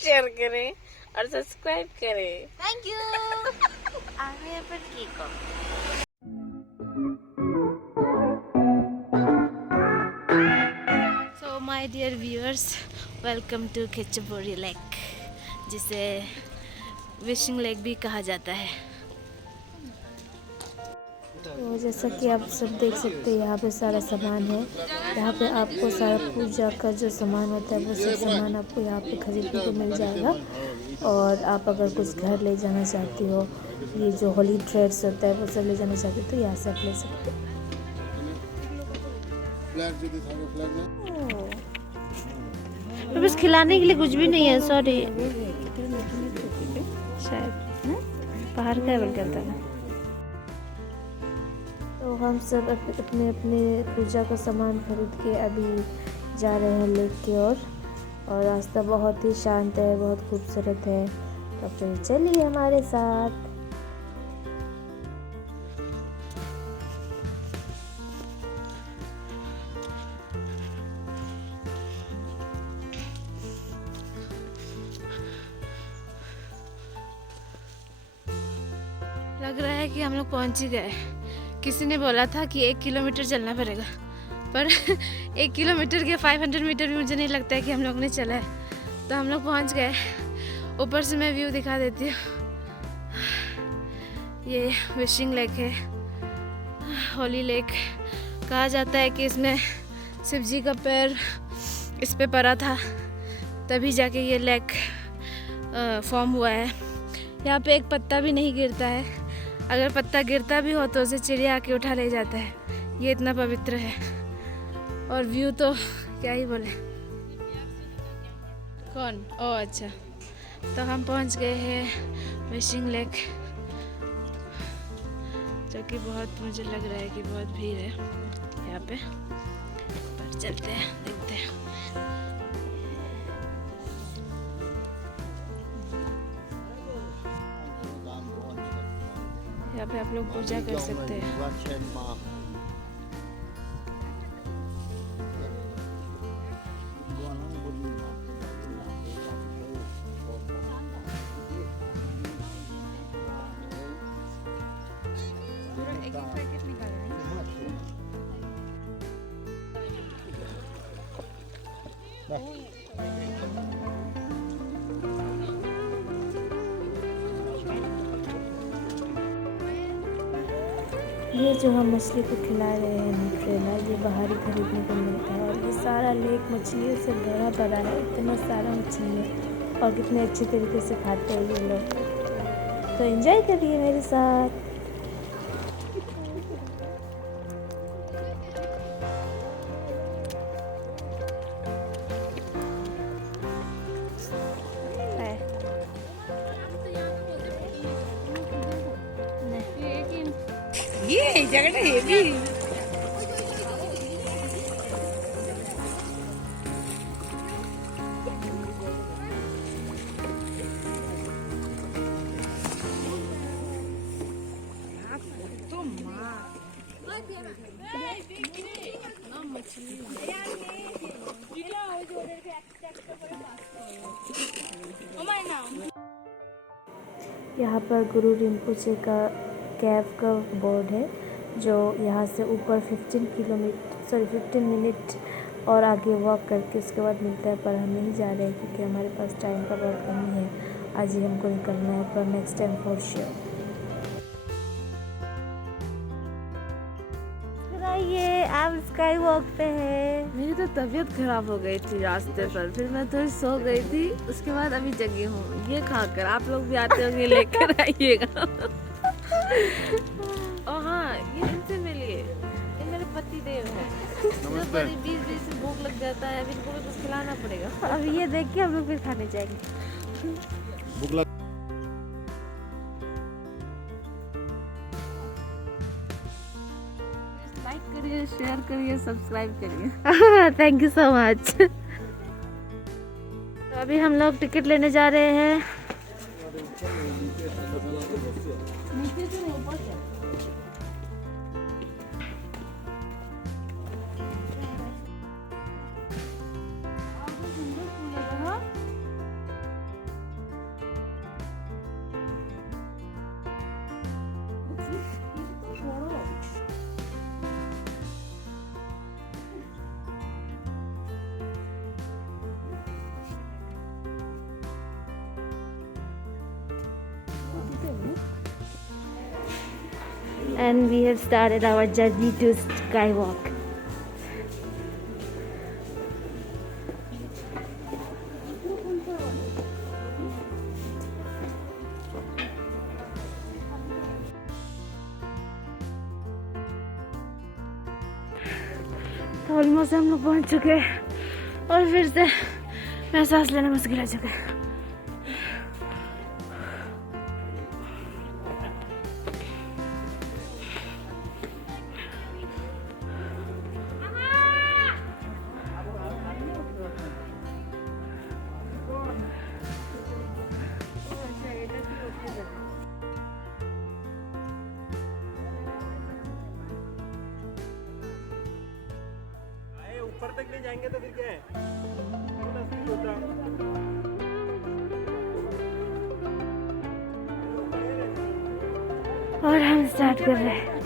Share करें और subscribe करें। Thank you. आगे अपन की को so my dear viewers, welcome to Khecheopalri lake, जिसे विशिंग लेक भी कहा जाता है। तो जैसा कि आप सब देख सकते हैं, यहाँ पे सारा सामान है। यहाँ पे आपको सारा पूजा का जो सामान होता है वो सब सामान आपको यहाँ पे खरीदने को मिल जाएगा। और आप अगर कुछ घर ले जाना चाहती हो, ये जो होली थ्रेड्स होता है वो सब ले जाना चाहती हो, तो यहाँ से आप ले सकते हो। तो बस खिलाने के लिए कुछ भी नहीं है, सॉरी शायद बाहर का है करता है। तो हम सब अपने अपने पूजा का सामान खरीद के अभी जा रहे हैं लेक की ओर। और रास्ता बहुत ही शांत है, बहुत खूबसूरत है। तो फिर चलिए हमारे साथ। लग रहा है कि हम लोग पहुंच ही गए। किसी ने बोला था कि 1 किलोमीटर चलना पड़ेगा, पर 1 किलोमीटर के 500 मीटर भी मुझे नहीं लगता है कि हम लोग ने चला है। तो हम लोग पहुंच गए। ऊपर से मैं व्यू दिखा देती हूँ। ये विशिंग लेक है, होली लेक। कहा जाता है कि इसमें शिव जी का पैर इस पे पड़ा था, तभी जाके ये लेक फॉर्म हुआ है। यहाँ पे एक पत्ता भी नहीं गिरता है। अगर पत्ता गिरता भी हो तो उसे चिड़िया आके उठा ले जाता है। ये इतना पवित्र है। और व्यू तो क्या ही बोले। कौन? ओह अच्छा। तो हम पहुंच गए हैं विशिंग लेक, जो कि बहुत, मुझे लग रहा है कि बहुत भीड़ है यहाँ पे। पर चलते हैं, देखते हैं। यहाँ पे आप लोग पूजा कर सकते हैं। ये जो हम मछली को खिला रहे हैं न्यूट्रेला, ये बाहर ही खरीदने को मिलता है। और ये सारा लेक मछलियों से भरा पड़ा है, इतना सारा मछली है। और कितने अच्छे तरीके से खाते हैं ये लोग। तो एंजॉय करिए मेरे साथ। ये जगह है भी। यहाँ पर गुरु रिम्पोचे का कैब का बोर्ड है, जो यहाँ से ऊपर 15 मिनट और आगे वॉक करके उसके बाद मिलता है। पर हम नहीं जा रहे हैं क्योंकि हमारे पास टाइम का बहुत कमी है। आज ही हमको निकलना है, पर नेक्स्ट टाइम फॉर श्योर। ये आप स्काई वॉक पे है। मेरी तो तबीयत खराब हो गई थी रास्ते पर, फिर मैं थोड़ी सो गई थी। उसके बाद अभी जगी हूँ। ये खाकर आप लोग भी आते होंगे, लेकर आइएगा। और हाँ, ये इनसे मिलिए, ये मेरे पति देव है। नमस्ते। बीच में भूख लग जाता है, अभी इनको भी कुछ खिलाना पड़ेगा। अब ये देख के हम लोग फिर खाने जाएंगे। लाइक करिए, शेयर करिए, सब्सक्राइब करिए। Thank you so much. तो अभी हम लोग टिकट लेने जा रहे हैं। and we have started our journey to Skywalk. तो ऑलमोस्ट हम लोग पहुंच चुके हैं और फिर से मेरा सांस लेना मुश्किल हो चुका है। ऊपर तक नहीं जाएंगे तो फिर क्या है? होता। और हम स्टार्ट कर रहे हैं।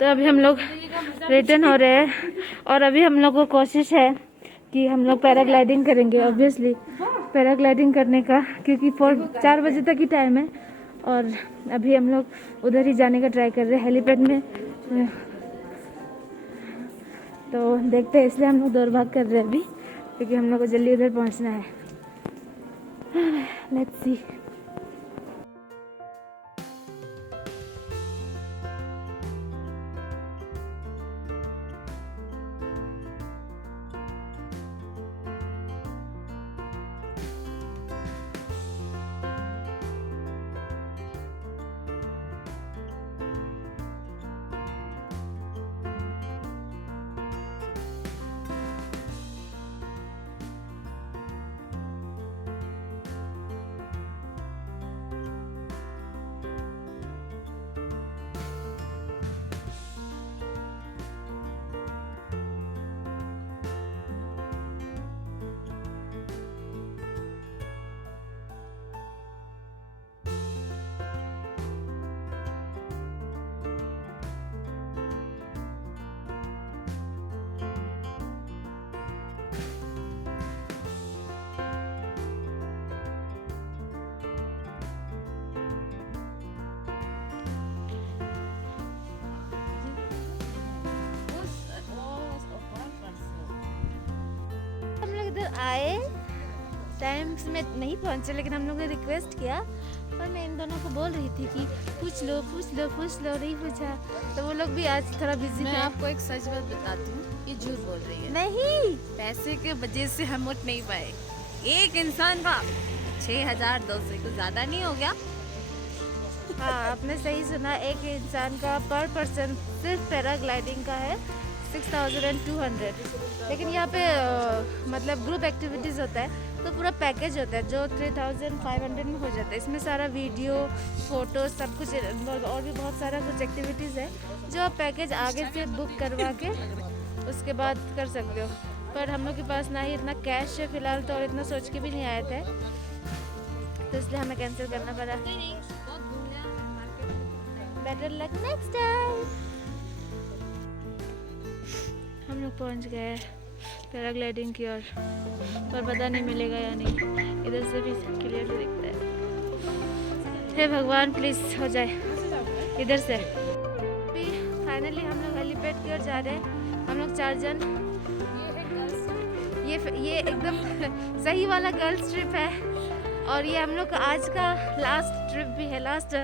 तो अभी हम लोग रिटर्न हो रहे हैं और अभी हम लोग को कोशिश है कि हम लोग पैराग्लाइडिंग करेंगे, ऑब्वियसली पैराग्लाइडिंग करने का, क्योंकि 4 बजे तक ही टाइम है और अभी हम लोग उधर ही जाने का ट्राई कर रहे हैं हेलीपैड में। तो देखते हैं, इसलिए हम लोग दौड़ भाग कर रहे हैं अभी, क्योंकि हम लोग को जल्दी उधर पहुंचना है। Let's see. आए टाइम में नहीं पहुंचे, लेकिन हम लोगों ने रिक्वेस्ट किया और मैं इन दोनों को बोल रही थी कि पूछ लो नहीं पूछा, तो वो लोग भी आज थोड़ा बिजी थे। मैं आपको एक सच बात बताती हूँ, ये झूठ बोल रही है। नहीं, पैसे के वजह से हम उठ नहीं पाए। एक इंसान का 6,200 कुछ ज्यादा नहीं हो गया? हाँ आपने सही सुना, एक इंसान का पर पर्सन सिर्फ पैराग्लाइडिंग का है 6,200, लेकिन यहाँ पे मतलब ग्रुप एक्टिविटीज़ होता है तो पूरा पैकेज होता है जो 3,500 में हो जाता है। इसमें सारा वीडियो, फोटो सब कुछ और भी बहुत सारा कुछ एक्टिविटीज़ है जो आप पैकेज आगे से बुक करवा के उसके बाद कर सकते हो। पर हम लोग के पास ना ही इतना कैश है फिलहाल, तो और इतना सोच के भी नहीं आए थे, तो इसलिए हमें कैंसिल करना पड़ा। Better luck next time. हम लोग पहुंच गए पैराग्लाइडिंग की ओर, पर पता नहीं मिलेगा या नहीं, इधर से भी क्लियरली दिखता है। हे भगवान प्लीज हो जाए इधर से। फाइनली हम लोग हेलीपैड की ओर जा रहे हैं, हम लोग 4 जन। ये एकदम सही वाला गर्ल्स ट्रिप है और ये हम लोग का आज का लास्ट ट्रिप भी है, लास्ट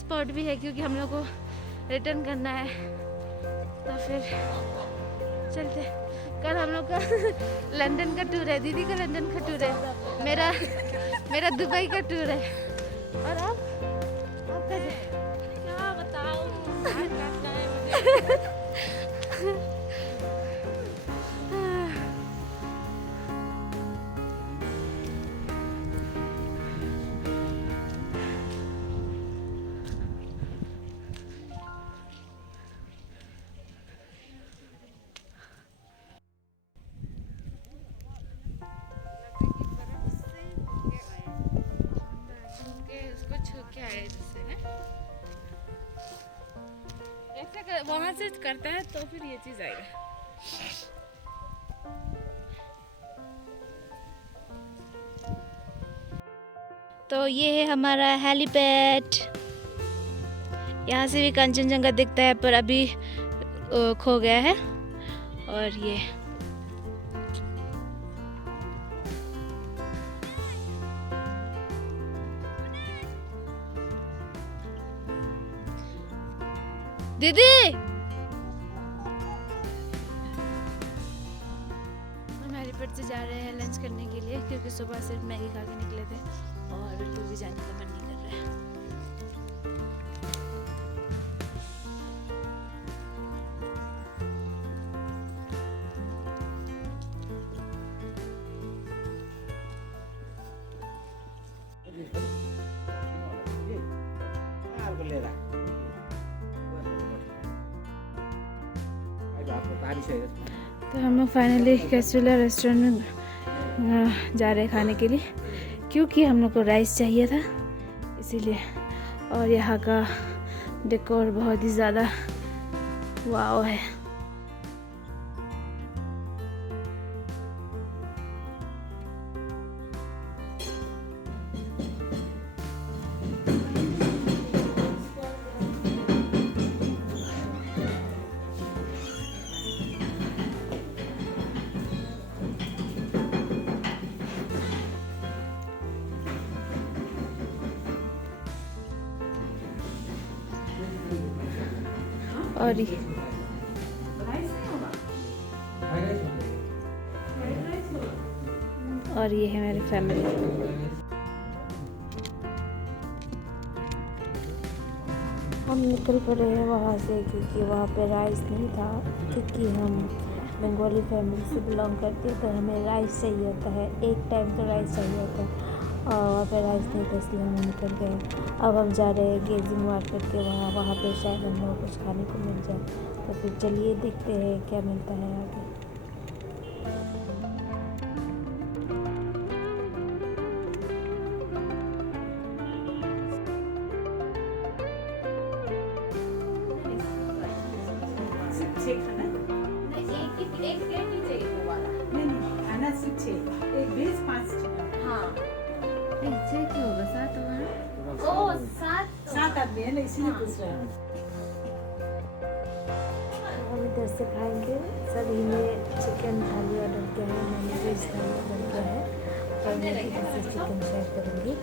स्पॉट भी है, क्योंकि हम लोग को रिटर्न करना है। तो फिर चलते। कल हम लोग का लंदन का टूर है, दीदी का लंदन का टूर है, मेरा दुबई का टूर है। और आप कैसे? क्या बताऊं, अच्छा वहां से करता है तो फिर ये चीज आएगा। तो ये है हमारा हेलीपैड। यहाँ से भी कंचनजंगा दिखता है पर अभी खो गया है। और ये दीदी हम हेलीपैड से जा रहे हैं लंच करने के लिए, क्योंकि सुबह सिर्फ मैगी खा के निकले थे और बिल्कुल भी जाने का मन नहीं कर रहा है। तो हम लोग फाइनली कैस्ट्रेला रेस्टोरेंट में जा रहे हैं खाने के लिए, क्योंकि हम लोग को राइस चाहिए था इसीलिए। और यहाँ का डेकोर बहुत ही ज़्यादा वाव है। और ये है मेरी फैमिली। हम निकल पड़े हैं वहाँ से, क्योंकि वहाँ पे राइस नहीं था। क्योंकि हम बंगाली फैमिली से बिलोंग करते हैं तो हमें राइस चाहिए होता है, एक टाइम तो राइस चाहिए होता है, और वहाँ पे राइस नहीं था इसलिए हम निकल गए। अब हम जा रहे हैं गेजिंग मार्केट के वहाँ पे शायद हम लोग कुछ खाने को मिल जाए। तो फिर चलिए देखते हैं क्या मिलता है आगे। एक प्लेट ही चाहिए वो वाला। नहीं खाना सिर्फ 6, एक बेस 5। हाँ पीछे क्या होगा, 7 होगा ना? ओ 7 आदमी है ना, इसीलिए पूछ रहे हैं। हम इधर से खाएंगे। सभी ने चिकन थाली ऑर्डर किया है, मैंने वेज थाली ऑर्डर किया है, और मैं इधर से चिकन शेयर करूँगी।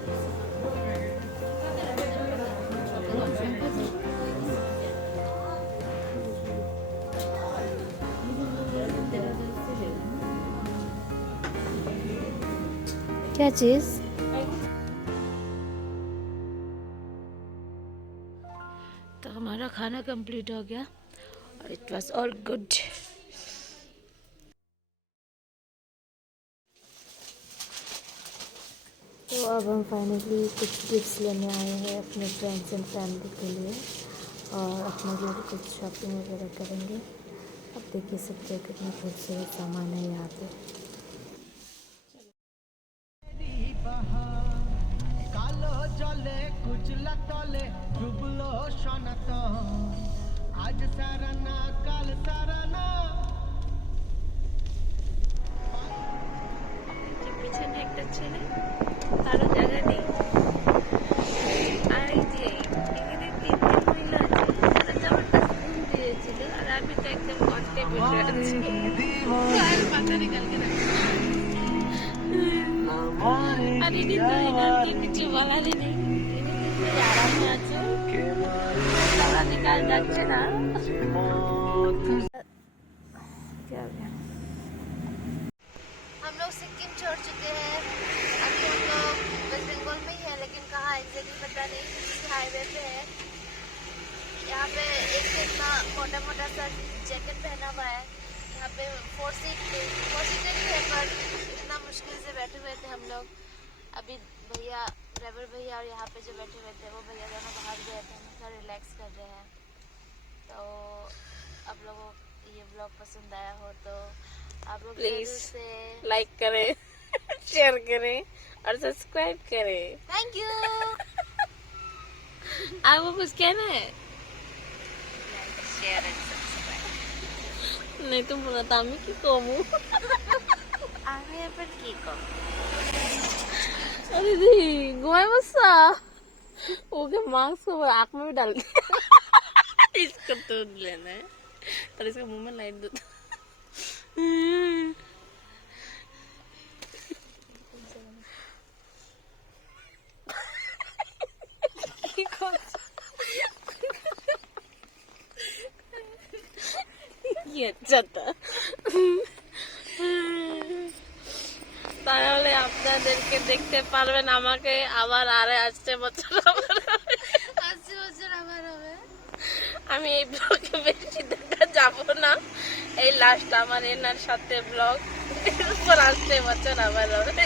क्या चीज़? तो हमारा खाना कंप्लीट हो गया और इट वाज ऑल गुड। तो अब हम फाइनली कुछ गिफ्ट्स लेने आए हैं अपने फ्रेंड्स एंड फैमिली के लिए, और अपने लिए भी कुछ शॉपिंग वगैरह करेंगे। अब देखिए सकते हैं कितना खूबसूरत सामान है यहाँ पे। आज साराना काल साराना पीछे में एक ছেলে তারও জায়গা নেই, আর এই যে এখানে 3টি মহিলা আছে যারা জবরদস্ত ঘুম দিয়েছিল, আর আমি তো একদম কষ্টে বসে আছি, আর মাথা নিকাল के रखा। अरे नहीं तो इनकी কিছু বলারই নেই, इन्हें आराम আছে, তারা निकाल যাচ্ছে না। क्या हो गया? हम लोग सिक्किम छोड़ चुके हैं। अभी हम लोग वेस्ट बंगाल में ही है, लेकिन कहाँ एग्जैक्टली पता नहीं, किसी हाईवे पे है। यहाँ पे एक इतना मोटा मोटा सा जैकेट पहना हुआ है। यहाँ पे 4 सीटर ही है, पर इतना मुश्किल से बैठे हुए थे हम लोग। अभी भैया, ड्राइवर भैया और यहाँ पे जो बैठे हुए थे वो भैया दोनों बाहर गए थे, हम थोड़ा रिलैक्स कर रहे हैं। तो आप लोगों को ये ब्लॉग पसंद आया हो तो आप लोग प्लीज से लाइक करें, शेयर करें और सब्सक्राइब करें। Thank you. आपको कुछ कहना है? share and subscribe. नहीं तो बोला था আমি কি কমু আমি আবার কি করব? अरे दी घुमाए बसा ओके मास्क को आँख में भी डाल दिया इसको तो लेना है और इसका मुंह में लाइट दो ये अच्छा था তাহলে আপনাদেরকে দেখতে পারবেন আমাকে আবার আসছে বছর আবার হবে আমি এই ব্লগে বেশি দেখা যাব না এই লাস্ট আমার এনার সাথে ব্লগ এরপর আসছে বছর আবার হবে